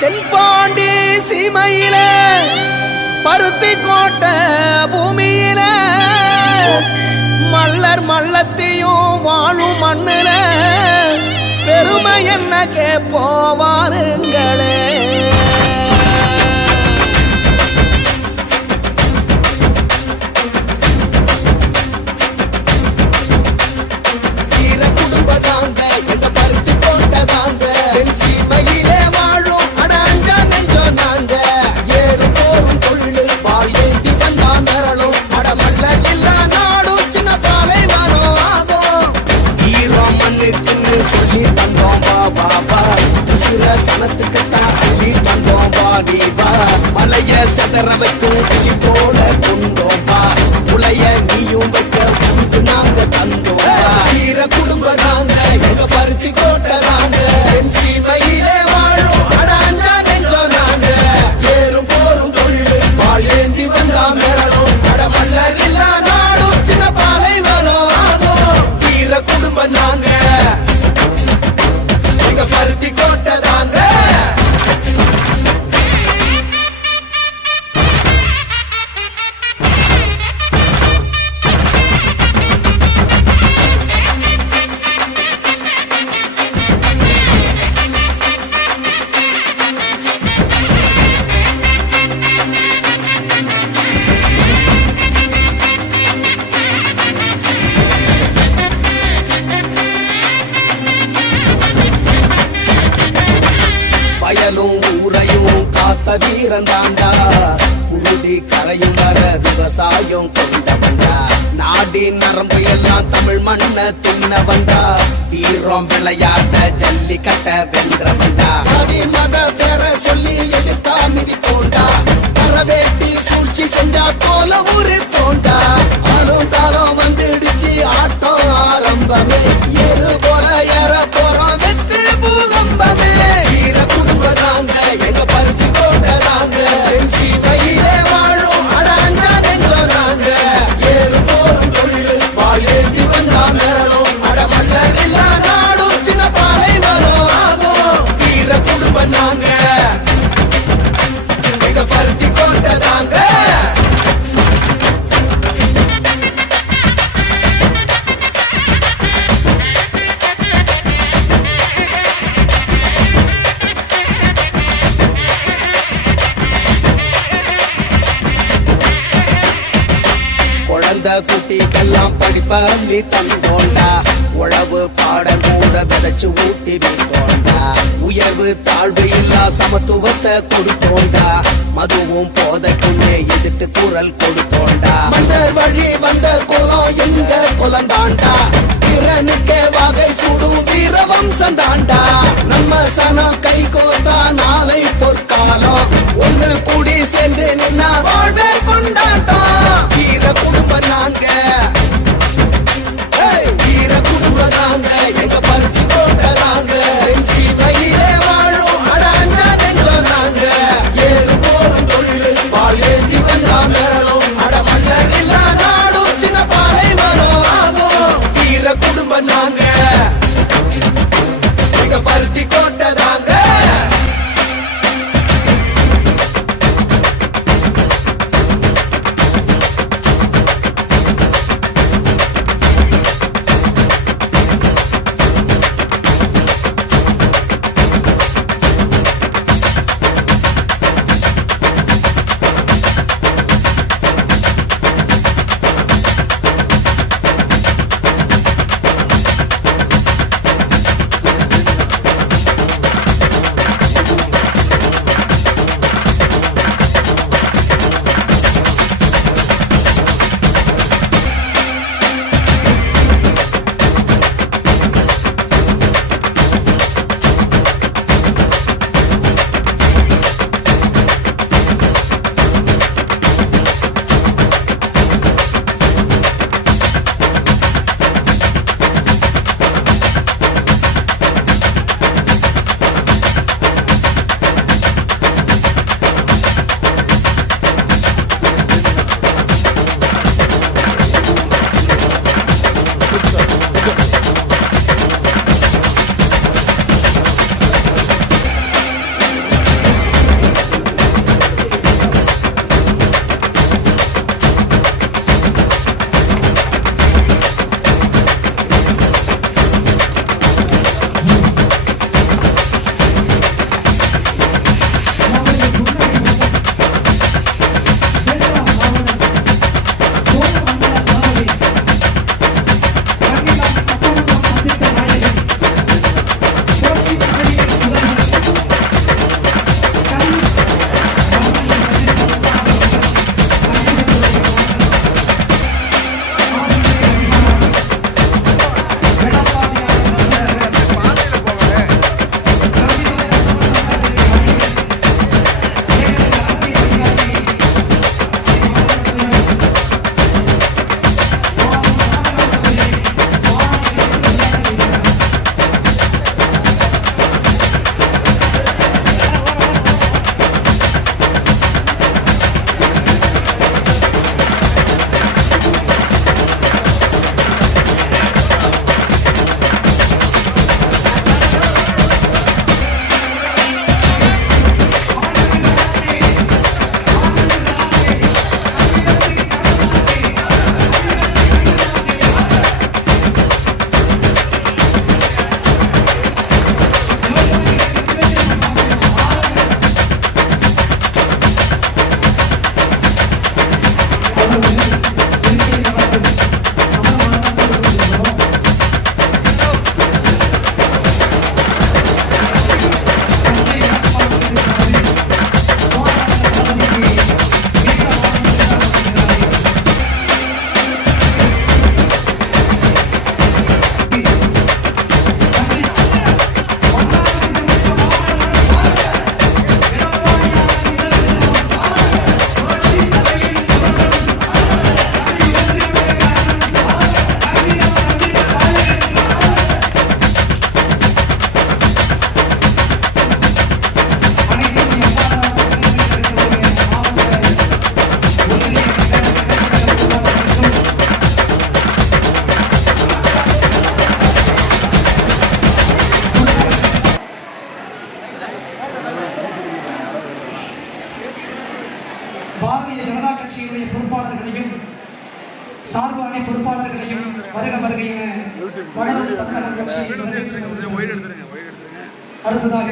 தென்பாண்டி சீமையில பருத்தி கோட்ட பூமியில மல்லர் மல்லத்தையும் வாழும் மண்ணில பெருமை என்ன கேப்போவாருங்களே. சொல்லி தந்தோம் பாபா சனத்துக்கு தான் அள்ளி தந்தோம் பாடிவா மலைய செதற வைக்கும் கை போல கொண்டோம்பா உலைய நீயும் வைக்க வந்து நாங்க தந்தோம் வீர குடும்ப நாங்க எங்க பருத்தி கோட்டை நாங்க என் சீமையிலே வாழும் அடாஞ்சா நெஞ்சோம் நாங்க ஏறும் போரும் தொழில் பால் ஏந்தி வந்தா மிரளும் அடமல்ல இல்லா நாடும் சின்ன பாலை வரும் ஆகும் வீர குடும்ப நாங்க பருத்தி கோட்டை தாங்க. வயலும் ஊரையும் காத்த வீரன் தாண்டா உறுதி கரையும் வர விவசாயம் கொண்டவண்டா நாடி நரம்பு எல்லாம் தமிழ் மண்ண தின்னவண்டா வீரம் விளையாட்ட ஜல்லிக்கட்ட வென்றவண்டா ஜாதி மத பேர சொல்லி எதிர்த்தா மிதி போண்டா வரவேட்டி சூழ்ச்சி செஞ்சா தோல ஊரு போண்டா ஆளும் தாளம் வந்துடுச்சு ஆட்டம் ஆரம்பமே ஏறு போல ஏற போறோம் வெற்றி பூகம்பமே வீர குடும்ப நாங்க எங்க பருத்தி கோட்டை நாங்க சீமையிலே வாழும் அடாஞ்சா நெஞ்சோம் நாங்க ஏறு போரும் தொழில் பால் ஏந்தி வந்தா மிரளும் அடமல்ல இல்லா நாடும் சின்ன பாலை வரும் ஆகும் வீர குடும்ப நாங்க எங்க பருத்தி கோட்டை நாங்க. குட்டிக்கெல்லாம் படிப்பள்ளி தந்தோண்டா உழவு பாட கூட விதைச்சு ஊட்டி விட்டோண்டா உயர்வு தாழ்வு இல்லா சமத்துவத்தை கொடுத்தோண்டா மதுவும் போதைக்குள்ளே எதிர்த்து குரல் கொடுத்தோண்டா மன்னர் வழி வந்த குலம் எங்க குலந்தாண்டா திறனுக்கே வகை சுடும் வீரவம்சம் தாண்டா நம்ம சனம் கை கோத்தா நாளை பொற்காலம் ஒண்ணு கூடி சேர்ந்து நின்னா வாழ்வே கொண்டாட்டம் வீர குடும்பம் நாங்க வீர குடும்பம் நாங்க எங்க பருத்தி கோட்டை நாங்க சீமையிலே வாழும் அடாஞ்சா நெஞ்சோம் நாங்க ஏறு போரும் தொழில் பால் ஏந்தி வந்தா மிரளும் அடமல்ல இல்லா நாடும் சின்ன பாலை வரும் ஆகும் வீர குடும்பம் நாங்க எங்க பருத்தி கோட்டை நாங்க. பாரதிய ஜனதா கட்சியினுடைய பொறுப்பாளர்களையும் சார்பு அணி பொறுப்பாளர்களையும் வருக வருக என வளரும் தமிழக கட்சி அடுத்ததாக